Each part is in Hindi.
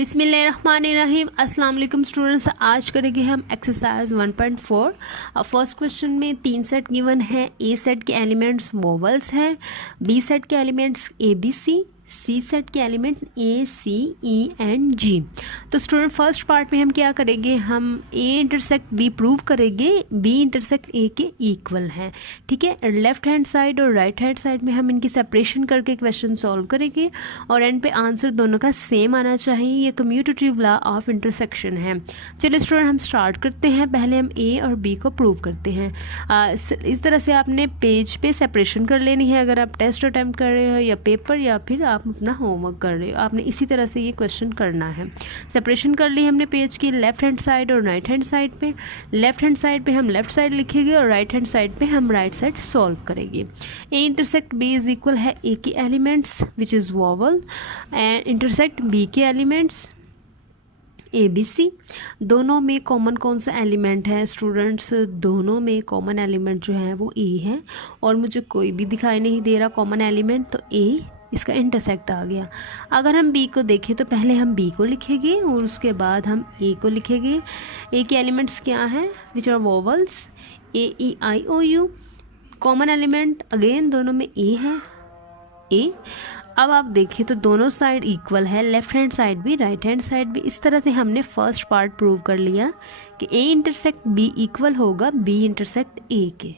बिस्मिल्लाहिर्रहमानिर्रहीम। अस्सलाम वालेकुम स्टूडेंट्स, आज करेंगे हम एक्सरसाइज 1.4। फर्स्ट क्वेश्चन में 3 सेट गिवन है। ए सेट के एलिमेंट्स वोवल्स हैं, बी सेट के elements A B C set के element A C E and G. तो स्टूडेंट फर्स्ट पार्ट में हम क्या करेंगे, हम ए इंटरसेक्ट बी प्रूव करेंगे, बी इंटरसेक्ट ए के इक्वल है। ठीक है, लेफ्ट हैंड साइड और राइट हैंड साइड में हम इनकी सेपरेशन करके क्वेश्चन सॉल्व करेंगे और एंड पे आंसर दोनों का सेम आना चाहिए। ये कम्यूटेटिव लॉ ऑफ इंटरसेक्शन है। चलिए स्टूडेंट हम स्टार्ट करते हैं। पहले हम ए और बी को प्रूव करते हैं। इस तरह से आपने पेज पे सेपरेशन कर लेनी है। अगर आप टेस्ट अटैम्प्ट कर रहे हो या पेपर या फिर आप अपना होमवर्क कर रहे हो, आपने इसी तरह से ये क्वेश्चन करना है। सेपरेशन कर ली हमने पेज की लेफ्ट हैंड साइड और राइट हैंड साइड पे। लेफ्ट हैंड साइड पे हम लेफ्ट साइड लिखेंगे और राइट हैंड साइड पे हम राइट साइड सॉल्व करेंगे। A intersect B is equal है ए के elements which is vowel and intersect B के एलिमेंट्स ए बी सी। दोनों में कॉमन कौन सा एलिमेंट है स्टूडेंट्स? दोनों में कॉमन एलिमेंट जो है वो ए है और मुझे कोई भी दिखाई नहीं दे रहा कॉमन एलिमेंट, तो ए इसका इंटरसेक्ट आ गया। अगर हम बी को देखें तो पहले हम बी को लिखेंगे और उसके बाद हम ए को लिखेंगे। ए के एलिमेंट्स क्या हैं? Which are vowels A E I O U. Common element again दोनों में ए है, ए। अब आप देखिए तो दोनों साइड इक्वल है, लेफ्ट हैंड साइड भी राइट हैंड साइड भी। इस तरह से हमने फर्स्ट पार्ट प्रूव कर लिया कि ए इंटरसेक्ट बी इक्वल होगा बी इंटरसेक्ट ए के।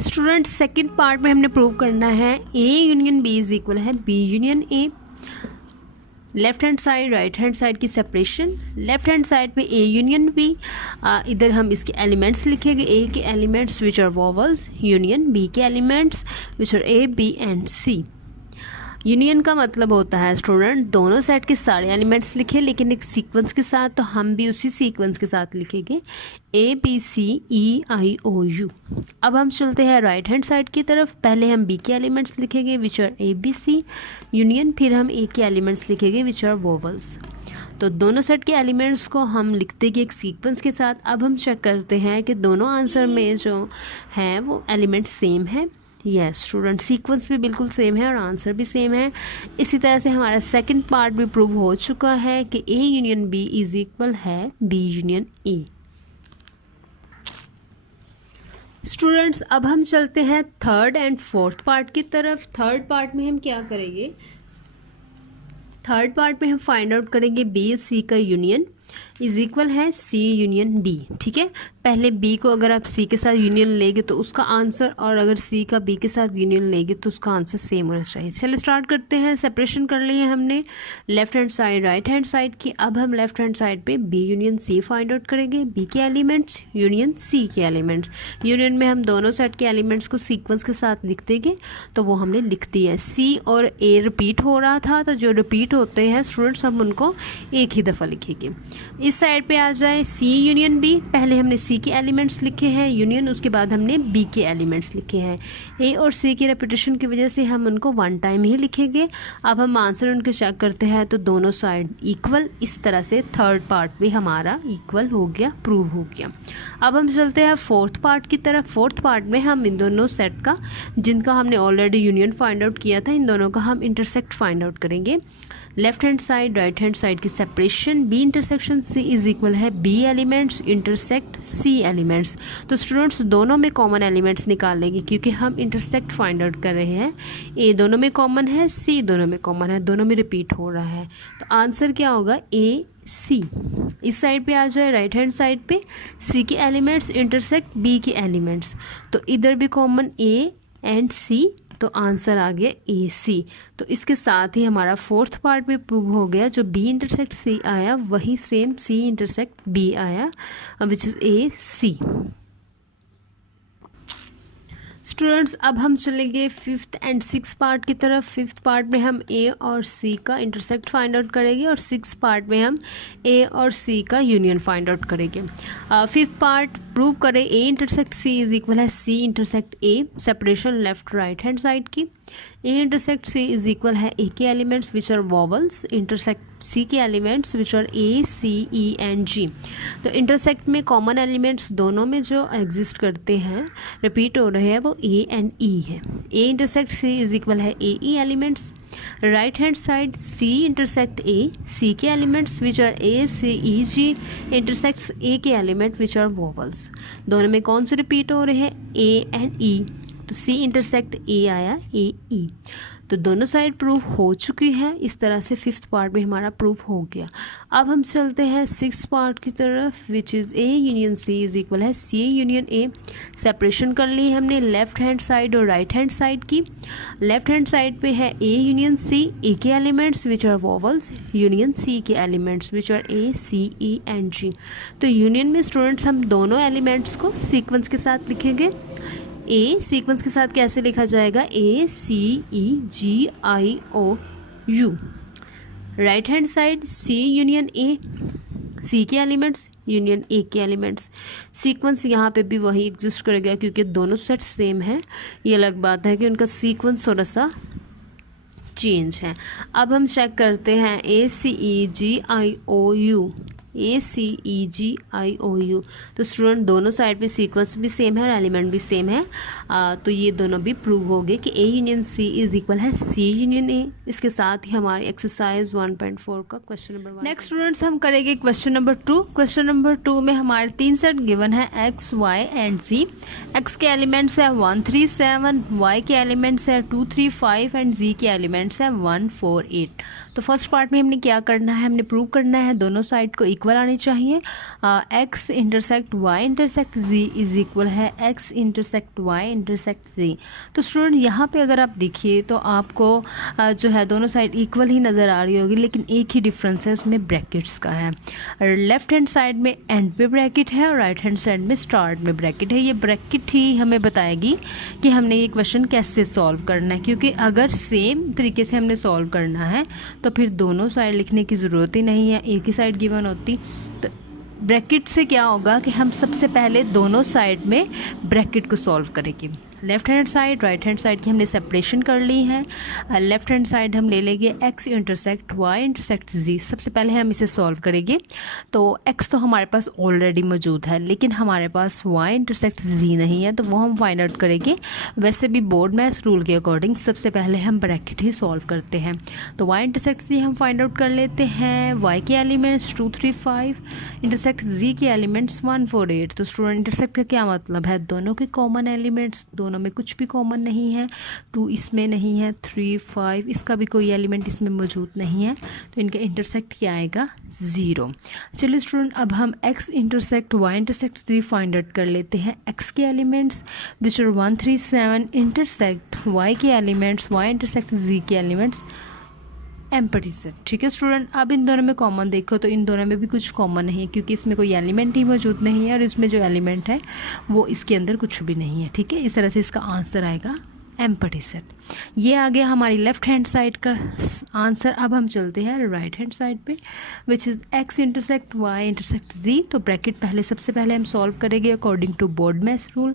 स्टूडेंट सेकंड पार्ट में हमने प्रूव करना है A union B is equal है B union A. Left hand side right hand side की सेपरेशन। लेफ्ट हैंड साइड पे ए यूनियन बी, इधर हम इसके एलिमेंट्स लिखेंगे। ए के elements which are vowels, union B के elements which are A B and C. Union का मतलब होता है स्टूडेंट दोनों सेट के सारे एलिमेंट्स लिखे लेकिन एक सीक्वेंस के साथ, तो हम भी उसी सीक्वेंस के साथ लिखेंगे ए B C E I O you. अब हम चलते हैं राइट हैंड साइड की तरफ। पहले हम बी के एलिमेंट्स लिखेंगे which are A B C union, फिर हम ए के एलिमेंट्स लिखेंगे विच आर वोवल्स। तो दोनों सेट के एलिमेंट्स को हम लिखते गए एक सीक्वेंस के साथ। अब हम चेक करते हैं कि दोनों आंसर में जो हैं वो एलिमेंट्स सेम है। यस स्टूडेंट, सीक्वेंस भी बिल्कुल सेम है और आंसर भी सेम है। इसी तरह से हमारा सेकंड पार्ट भी प्रूव हो चुका है कि A union B is equal है बी यूनियन ए। स्टूडेंट्स अब हम चलते हैं थर्ड एंड फोर्थ पार्ट की तरफ। थर्ड पार्ट में हम क्या करेंगे? थर्ड पार्ट में हम फाइंड आउट करेंगे बी सी का यूनियन इज इक्वल है सी यूनियन बी। ठीक है, पहले बी को अगर आप सी के साथ यूनियन लेंगे तो उसका आंसर, और अगर सी का बी के साथ यूनियन लेंगे तो उसका आंसर सेम होना चाहिए। चलिए स्टार्ट करते हैं। सेपरेशन कर ली है हमने left hand side right hand side की। अब हम लेफ्ट हैंड साइड पे B union C find out करेंगे। बी के एलिमेंट्स यूनियन सी के एलिमेंट्स। यूनियन में हम दोनों सेट के एलिमेंट्स को सीक्वेंस के साथ लिख देंगे, तो वो हमने लिख दिया है। सी और ए रिपीट हो रहा था, तो जो रिपीट होते हैं स्टूडेंट्स हम उनको एक ही दफ़ा लिखेंगे। इस साइड पे आ जाए सी यूनियन बी। पहले हमने सी के एलिमेंट्स लिखे हैं यूनियन, उसके बाद हमने बी के एलिमेंट्स लिखे हैं। ए और सी की रेपिटेशन की वजह से हम उनको वन टाइम ही लिखेंगे। अब हम आंसर उनके चेक करते हैं तो दोनों साइड इक्वल। इस तरह से थर्ड पार्ट भी हमारा इक्वल हो गया, प्रूव हो गया। अब हम चलते हैं फोर्थ पार्ट की तरफ। फोर्थ पार्ट में हम इन दोनों सेट का, जिनका हमने ऑलरेडी यूनियन फाइंड आउट किया था, इन दोनों का हम इंटरसेक्ट फाइंड आउट करेंगे। Left hand side right hand side की separation. B intersection C is equal है B elements intersect C elements. तो स्टूडेंट्स दोनों में कॉमन एलिमेंट्स निकाल लेंगे क्योंकि हम इंटरसेक्ट फाइंड आउट कर रहे हैं। ए दोनों में कॉमन है, सी दोनों में कॉमन है, दोनों में रिपीट हो रहा है, तो आंसर क्या होगा? ए सी। इस साइड पे आ जाए राइट हैंड साइड पे सी के एलिमेंट्स इंटरसेक्ट बी के एलिमेंट्स, तो इधर भी कॉमन ए एंड सी, तो आंसर आ गया ए सी। तो इसके साथ ही हमारा फोर्थ पार्ट भी प्रूव हो गया। जो बी इंटरसेक्ट सी आया वही सेम सी इंटरसेक्ट बी आया, विच इज़ ए सी। स्टूडेंट्स अब हम चलेंगे फिफ्थ एंड सिक्स पार्ट की तरफ। फिफ्थ पार्ट में हम ए और सी का इंटरसेक्ट फाइंड आउट करेंगे और सिक्स पार्ट में हम ए और सी का यूनियन फाइंड आउट करेंगे। फिफ्थ पार्ट प्रूव करें A intersect C is equal है C intersect A. Separation left right hand side की। A intersect C is equal है ए के elements which are vowels intersect C के elements which are A C E and G. तो इंटरसेक्ट में कॉमन एलिमेंट्स दोनों में जो एग्जिस्ट करते हैं रिपीट हो रहे हैं वो ए एंड ई है। A intersect C is equal है A E elements. Right hand side C intersect A C के elements which are A C E G intersects A के एलिमेंट विच आर वॉवल्स। दोनों में कौन से रिपीट हो रहे हैं ए एंड ई, तो सी इंटरसेक्ट ए आया ए ई। तो दोनों साइड प्रूफ हो चुकी है। इस तरह से फिफ्थ पार्ट में हमारा प्रूफ हो गया। अब हम चलते हैं सिक्स पार्ट की तरफ which is A union C is equal है सी यूनियन ए। सेपरेशन कर ली हमने लेफ्ट हैंड साइड और राइट हैंड साइड की। लेफ्ट हैंड साइड पे है ए यूनियन सी, ए के elements which are vowels, union C के elements which are A C E and G. तो यूनियन में स्टूडेंट्स हम दोनों एलिमेंट्स को सीक्वेंस के साथ लिखेंगे। ए सीक्वेंस के साथ कैसे लिखा जाएगा, A C E G I O U. Right hand side C union A, C के एलिमेंट्स यूनियन ए के एलिमेंट्स। सीक्वेंस यहाँ पे भी वही एग्जिस्ट करेगा क्योंकि दोनों सेट सेम है। ये अलग बात है कि उनका सीक्वेंस थोड़ा सा चेंज है। अब हम चेक करते हैं A C E G I O U, A C E G I O U. तो स्टूडेंट दोनों साइड पे सीक्वेंस भी सेम है और एलिमेंट भी सेम है। तो ये दोनों भी प्रूव हो गए कि A union C is equal है सी यूनियन ए। इसके साथ ही हमारी एक्सरसाइज 1.4 का क्वेश्चन नंबर 1। नेक्स्ट स्टूडेंट्स हम करेंगे क्वेश्चन नंबर 2। क्वेश्चन नंबर 2 में हमारे 3 सेट गिवन है X Y and Z. X के एलिमेंट्स है 1 3 7, वाई के एलिमेंट्स है 2 3 5 एंड जी के एलिमेंट्स है 1 4 8। तो फर्स्ट पार्ट में हमने क्या करना है, हमने प्रूव करना है दोनों साइड को इक्वल आनी चाहिए। X intersect Y intersect Z is equal है एक्स इंटरसेक्ट वाई इंटरसेक्ट जी। तो स्टूडेंट यहाँ पे अगर आप देखिए तो आपको जो है दोनों साइड इक्वल ही नज़र आ रही होगी, लेकिन एक ही डिफरेंस है उसमें ब्रैकेट्स का है। लेफ्ट हैंड साइड में एंड पे ब्रैकेट है और राइट हैंड साइड में स्टार्ट में ब्रैकेट है। ये ब्रैकेट ही हमें बताएगी कि हमने ये क्वेश्चन कैसे सॉल्व करना है, क्योंकि अगर सेम तरीके से हमने सॉल्व करना है तो फिर दोनों साइड लिखने की ज़रूरत ही नहीं है, एक ही साइड गिवन होती। तो ब्रैकेट से क्या होगा कि हम सबसे पहले दोनों साइड में ब्रैकेट को सॉल्व करेंगे। Left hand side right hand side की हमने सेपरेशन कर ली है। लेफ्ट हैंड साइड हम ले लेंगे एक्स इंटरसेक्ट वाई इंटरसेक्ट जी। सबसे पहले हम इसे सॉल्व करेंगे। तो एक्स तो हमारे पास ऑलरेडी मौजूद है, लेकिन हमारे पास वाई इंटरसेक्ट जी नहीं है, तो वो हम फाइंड आउट करेंगे। वैसे भी बोर्ड मैथ्स रूल के अकॉर्डिंग सबसे पहले हम ब्रैकेट ही सॉल्व करते हैं। तो वाई इंटरसेक्ट जी हम फाइंड आउट कर लेते हैं। वाई के एलिमेंट्स 2 3 5, इंटरसेक्ट जी के एलिमेंट्स 1 4 8। तो स्टूडेंट इंटरसेक्ट का क्या मतलब है, दोनों के कॉमन एलिमेंट्स, दोनों में कुछ भी कॉमन नहीं है। 2 इसमें नहीं है, 3 5 इसका भी कोई एलिमेंट इसमें मौजूद नहीं है, तो इनका इंटरसेक्ट क्या आएगा 0। चलिए स्टूडेंट अब हम x intersect y intersect z find out कर लेते हैं। x के elements which are 1 3 7 intersect y के एलिमेंट्स y इंटरसेक्ट z के एलिमेंट्स एम्पटी सेट। ठीक है स्टूडेंट, अब इन दोनों में कॉमन देखो तो इन दोनों में भी कुछ कॉमन नहीं है, क्योंकि इसमें कोई एलिमेंट ही मौजूद नहीं है और इसमें जो एलिमेंट है वो इसके अंदर कुछ भी नहीं है। ठीक है, इस तरह से इसका आंसर आएगा एम्पटी सेट। ये आ गया हमारी लेफ्ट हैंड साइड का आंसर। अब हम चलते हैं राइट हैंड साइड पे which is X intersect Y intersect जी। तो ब्रैकेट पहले सबसे पहले हम सॉल्व करेंगे according to BODMAS rule.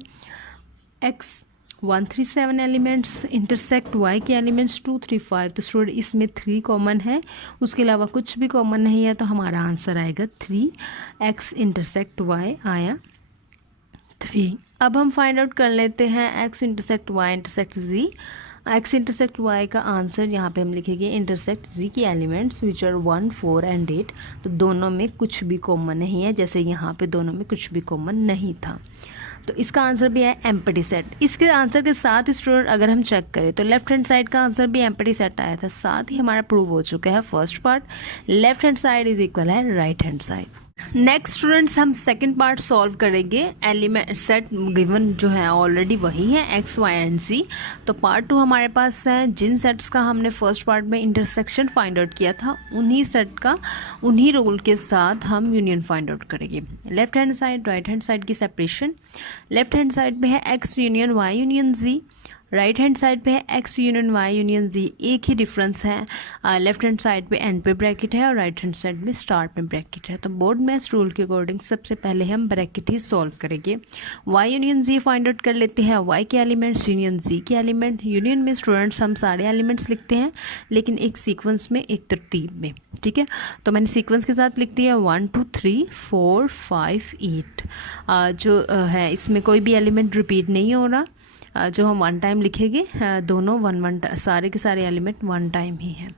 X 1 3 7 elements intersect Y के एलिमेंट्स 2 3 5। तो स्टूडेंट इसमें 3 कॉमन है, उसके अलावा कुछ भी कॉमन नहीं है, तो हमारा आंसर आएगा 3। एक्स इंटरसेक्ट वाई आया 3। अब हम फाइंड आउट कर लेते हैं एक्स इंटरसेक्ट वाई इंटरसेक्ट जी। एक्स इंटरसेक्ट वाई का आंसर यहाँ पे हम लिखेंगे इंटरसेक्ट जी के एलिमेंट्स विच आर 1 4 एंड 8। तो दोनों में कुछ भी कॉमन नहीं है, जैसे यहाँ पे दोनों में कुछ भी कॉमन नहीं था, तो इसका आंसर भी है एम्पटी सेट। इसके आंसर के साथ स्टूडेंट अगर हम चेक करें तो लेफ्ट हैंड साइड का आंसर भी एम्पटी सेट आया था, साथ ही हमारा प्रूव हो चुका है first part left hand side is equal है right hand side. Next students हम सेकंड पार्ट सॉल्व करेंगे। एलिमेंट सेट गिवन जो है ऑलरेडी वही है एक्स वाई एंड जी। तो पार्ट 2 हमारे पास है जिन सेट्स का हमने फर्स्ट पार्ट में इंटरसेक्शन फाइंड आउट किया था, उन्हीं सेट का उन्हीं रूल के साथ हम यूनियन फाइंड आउट करेंगे। Left hand side right hand side की सेपरेशन। लेफ्ट हैंड साइड में है एक्स यूनियन वाई यूनियन जी, राइट हैंड साइड पे है एक्स यूनियन वाई यूनियन जी, एक ही डिफरेंस है, लेफ्ट हैंड साइड पे एंड पे ब्रैकेट है और राइट हैंड साइड में स्टार्ट में ब्रैकेट है। तो बोर्ड मैथ्स रूल के अकॉर्डिंग सबसे पहले हम ब्रैकेट ही सॉल्व करेंगे। Y union Z find out कर लेते हैं, वाई के एलिमेंट्स यूनियन जी के एलिमेंट। यूनियन में स्टूडेंट्स हम सारे एलिमेंट्स लिखते हैं लेकिन एक सीक्वेंस में, एक तरतीब में, ठीक है। तो मैंने सीक्वेंस के साथ लिख दिया 1 2 3 4 5 8। जो है इसमें कोई भी एलिमेंट रिपीट नहीं हो रहा, जो हम वन टाइम लिखेंगे दोनों वन सारे के सारे एलिमेंट वन टाइम ही हैं।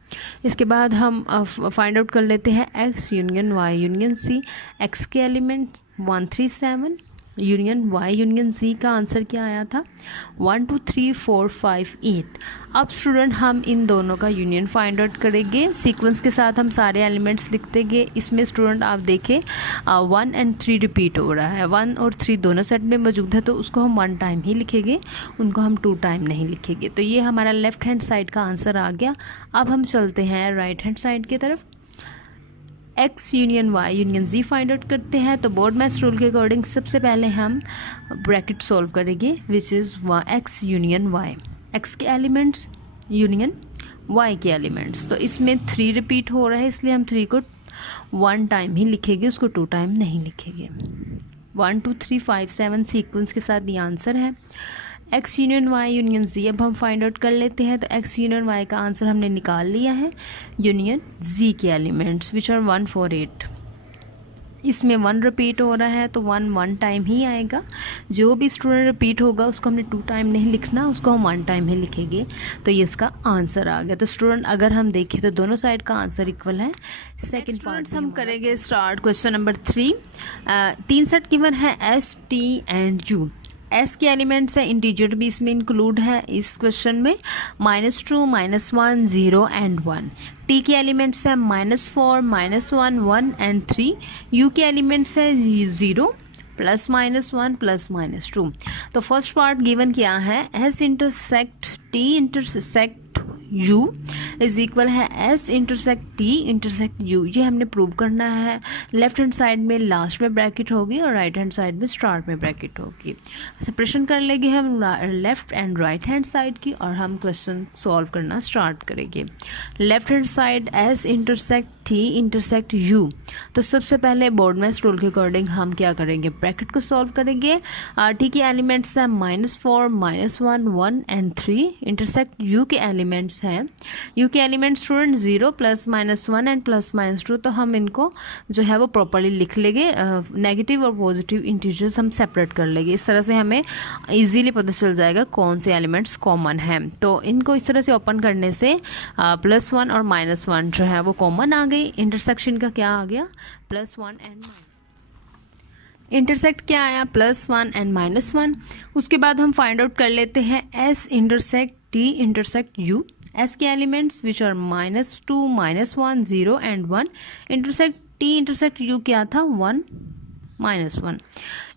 इसके बाद हम फाइंड आउट कर लेते हैं X union Y union C. X के element 1 3 7, union Y union C का आंसर क्या आया था 1 2 3 4 5 8। अब स्टूडेंट हम इन दोनों का यूनियन फाइंड आउट करेंगे, सीक्वेंस के साथ हम सारे एलिमेंट्स लिख देंगे। इसमें स्टूडेंट आप देखें 1 और 3 रिपीट हो रहा है, 1 और 3 दोनों सेट में मौजूद है तो उसको हम वन टाइम ही लिखेंगे, उनको हम टू टाइम नहीं लिखेंगे। तो ये हमारा लेफ्ट हैंड साइड का आंसर आ गया। अब हम चलते हैं राइट हैंड साइड की तरफ। X union Y union Z find out करते हैं। तो बोर्ड मैथ्स रूल के अकॉर्डिंग सबसे पहले हम ब्रैकेट सॉल्व करेंगे which is X union Y. X के एलिमेंट्स यूनियन वाई के एलिमेंट्स। तो इसमें 3 रिपीट हो रहा है इसलिए हम 3 को वन टाइम ही लिखेंगे, उसको टू टाइम नहीं लिखेंगे। 1 2 3 5 7 सीक्वेंस के साथ ये आंसर है। एक्स यूनियन वाई यूनियन जी अब हम फाइंड आउट कर लेते हैं। तो एक्स यूनियन वाई का आंसर हमने निकाल लिया है। यूनियन जी के एलिमेंट्स विच आर 1 4 8। इसमें 1 रिपीट हो रहा है तो 1 वन टाइम ही आएगा। जो भी स्टूडेंट रिपीट होगा उसको हमने टू टाइम नहीं लिखना, उसको हम वन टाइम ही लिखेंगे। तो ये इसका आंसर आ गया। तो स्टूडेंट अगर हम देखें तो दोनों साइड का आंसर इक्वल है। सेकंड पार्ट हम करेंगे start question number 3। 3 set given है S T and U. S के एलिमेंट्स है, इंटीजर भी इसमें इंक्लूड है इस क्वेश्चन में, -2 -1 0 एंड 1। टी के एलिमेंट्स है -4 -1 1 एंड 3। यू के एलिमेंट्स है 0 +-1 +-2। तो फर्स्ट पार्ट गिवन क्या है, S intersect T intersect u is equal है S intersect T intersect u। ये हमने प्रूव करना है। लेफ्ट हैंड साइड में लास्ट में ब्रैकेट होगी और राइट हैंड साइड में स्टार्ट में ब्रैकेट होगी। सेपरेशन कर लेंगे हम left and right hand side की और हम क्वेश्चन सॉल्व करना स्टार्ट करेंगे। Left hand side S intersect T intersect u। तो सबसे पहले बोर्ड मैथ्स रूल के अकॉर्डिंग हम क्या करेंगे, ब्रैकेट को सॉल्व करेंगे। टी के एलिमेंट्स है -4 -1 1 एंड 3। इंटरसेक्ट u के एलिमेंट्स हैं, u के एलिमेंट स्टूडेंट 0 +-1 एंड +-2। तो हम इनको जो है वो प्रॉपरली लिख लेंगे, नेगेटिव और पॉजिटिव इंटीजर्स हम सेपरेट कर लेंगे। इस तरह से हमें इजीली पता चल जाएगा कौन से एलिमेंट्स कॉमन हैं। तो इनको इस तरह से ओपन करने से +1 और -1 जो है वो कॉमन आ गई। इंटरसेक्शन का क्या आ गया, +1 एंड इंटरसेक्ट क्या आया, +1 एंड -1। उसके बाद हम फाइंड आउट कर लेते हैं S intersect T intersect u। S के elements which are -2 -1 0 and 1। Intersect T intersect u क्या था, 1 -1।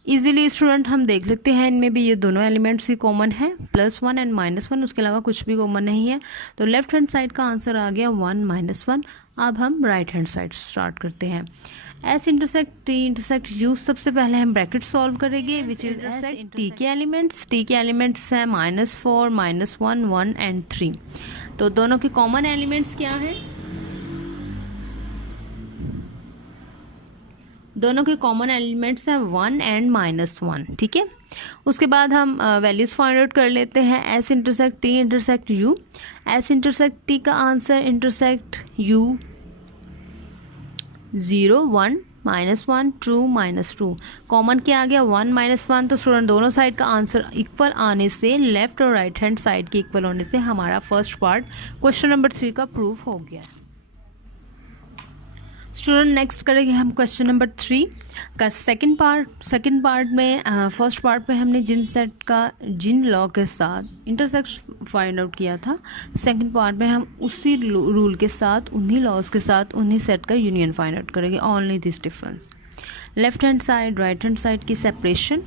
इजीली स्टूडेंट हम देख लेते हैं, इनमें भी ये दोनों एलिमेंट्स ही कॉमन है, +1 एंड -1, उसके अलावा कुछ भी कॉमन नहीं है। तो लेफ्ट हैंड साइड का आंसर आ गया 1 -1। अब हम राइट हैंड साइड स्टार्ट करते हैं। S intersect T intersect u, सबसे पहले हम ब्रैकेट सॉल्व करेंगे विच इज इंटरसेक्ट टी के एलिमेंट्स। टी के एलिमेंट्स हैं -4 -1 1 एंड 3। तो दोनों के कॉमन एलिमेंट्स क्या हैं, दोनों के कॉमन एलिमेंट्स हैं 1 एंड -1, ठीक है। उसके बाद हम वैल्यूज फाइंड आउट कर लेते हैं। S intersect T intersect u। S intersect T का आंसर इंटरसेक्ट u 0 1 -1 2 -2। कॉमन क्या आ गया, 1 -1। तो स्टूडेंट दोनों साइड का आंसर इक्वल आने से, लेफ्ट और राइट हैंड साइड के इक्वल होने से हमारा फर्स्ट पार्ट क्वेश्चन नंबर 3 का प्रूफ हो गया। स्टूडेंट नेक्स्ट करेंगे हम क्वेश्चन नंबर 3 का सेकंड पार्ट में फर्स्ट पार्ट पे हमने जिन लॉ के साथ इंटरसेक्ट फाइंड आउट किया था, सेकंड पार्ट में हम उसी रूल के साथ, उन्हीं लॉज के साथ, उन्हीं सेट का यूनियन फाइंड आउट करेंगे। Only this difference, left hand side right hand side की सेपरेशन।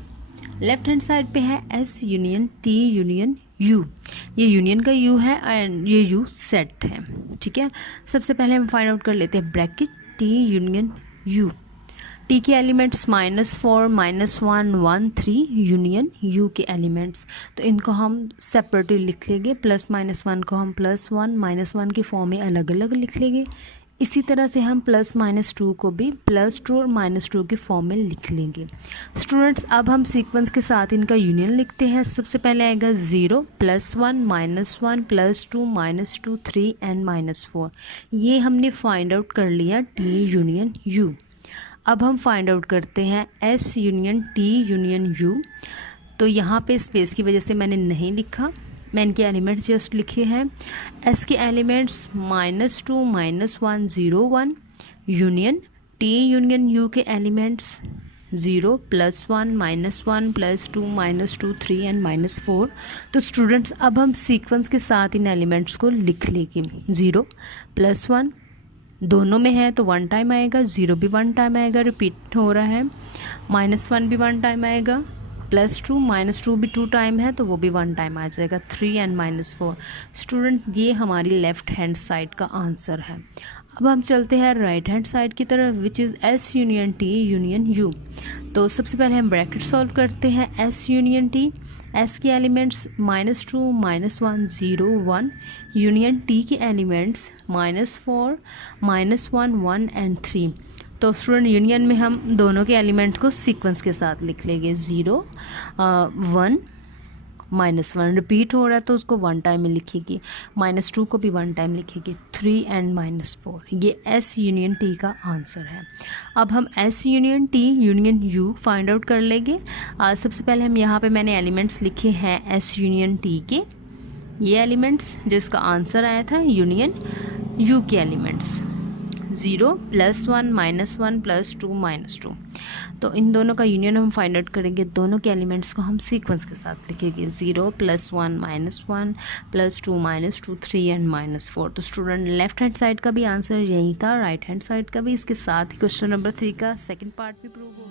लेफ्ट हैंड साइड पे है S union T union u। ये यूनियन का u है एंड ये u सेट है, ठीक है। सबसे पहले हम फाइंड आउट कर लेते हैं bracket T union u। T के एलिमेंट्स -4 -1 1 3 यूनियन यू के एलिमेंट्स, तो इनको हम सेपरेटली लिख लेंगे। +-1 को हम +1 -1 के फॉर्म में अलग अलग लिख लेंगे। इसी तरह से हम +-2 को भी +2 और -2 के फॉर्म में लिख लेंगे। स्टूडेंट्स अब हम सीक्वेंस के साथ इनका यूनियन लिखते हैं। सबसे पहले आएगा 0 +1 -1 +2 -2 3 एंड -4। ये हमने फाइंड आउट कर लिया टी यूनियन यू। अब हम फाइंड आउट करते हैं S union T union you. तो यहाँ पे स्पेस की वजह से मैंने नहीं लिखा, मैं इनके एलिमेंट्स जस्ट लिखे हैं। एस के elements -2 -1 0 1 union T union you के एलिमेंट्स 0 +1 -1 +2 -2 3 एंड -4। तो स्टूडेंट्स अब हम सीक्वेंस के साथ इन एलिमेंट्स को लिख लेंगे। 0 +1 दोनों में है तो 1 टाइम आएगा, 0 भी 1 टाइम आएगा, रिपीट हो रहा है। -1 भी 1 टाइम आएगा, +2 -2 भी 2 टाइम है तो वो भी 1 टाइम आ जाएगा, 3 एंड -4। स्टूडेंट ये हमारी लेफ़्ट हैंड साइड का आंसर है। अब हम चलते हैं राइट हैंड साइड की तरफ, which is S union T union you. तो सबसे पहले हम ब्रैकेट सॉल्व करते हैं। एस यूनियन टी, एस के एलिमेंट्स -2 -1 0 1 यूनियन टी के एलिमेंट्स -4 -1 1 एंड 3। तो स्टूडेंट यूनियन में हम दोनों के एलिमेंट को सीक्वेंस के साथ लिख लेंगे। 0 1 -1 रिपीट हो रहा है तो उसको 1 टाइम में लिखेगी, -2 को भी 1 टाइम लिखेगी, 3 एंड -4। ये एस यूनियन टी का आंसर है। अब हम S union T union you find out कर लेंगे। सबसे पहले हम यहाँ पे मैंने एलिमेंट्स लिखे हैं एस यूनियन टी के, ये एलिमेंट्स जिसका आंसर आया था यूनियन यू के एलिमेंट्स 0 +1 -1 +2 -2। तो इन दोनों का यूनियन हम फाइंड आउट करेंगे। दोनों के एलिमेंट्स को हम सीक्वेंस के साथ लिखेंगे। 0 +1 -1 +2 -2 3 एंड -4। तो स्टूडेंट लेफ्ट हैंड साइड का भी आंसर यही था, राइट हैंड साइड का भी। इसके साथ ही क्वेश्चन नंबर 3 का सेकेंड पार्ट भी प्रूव हो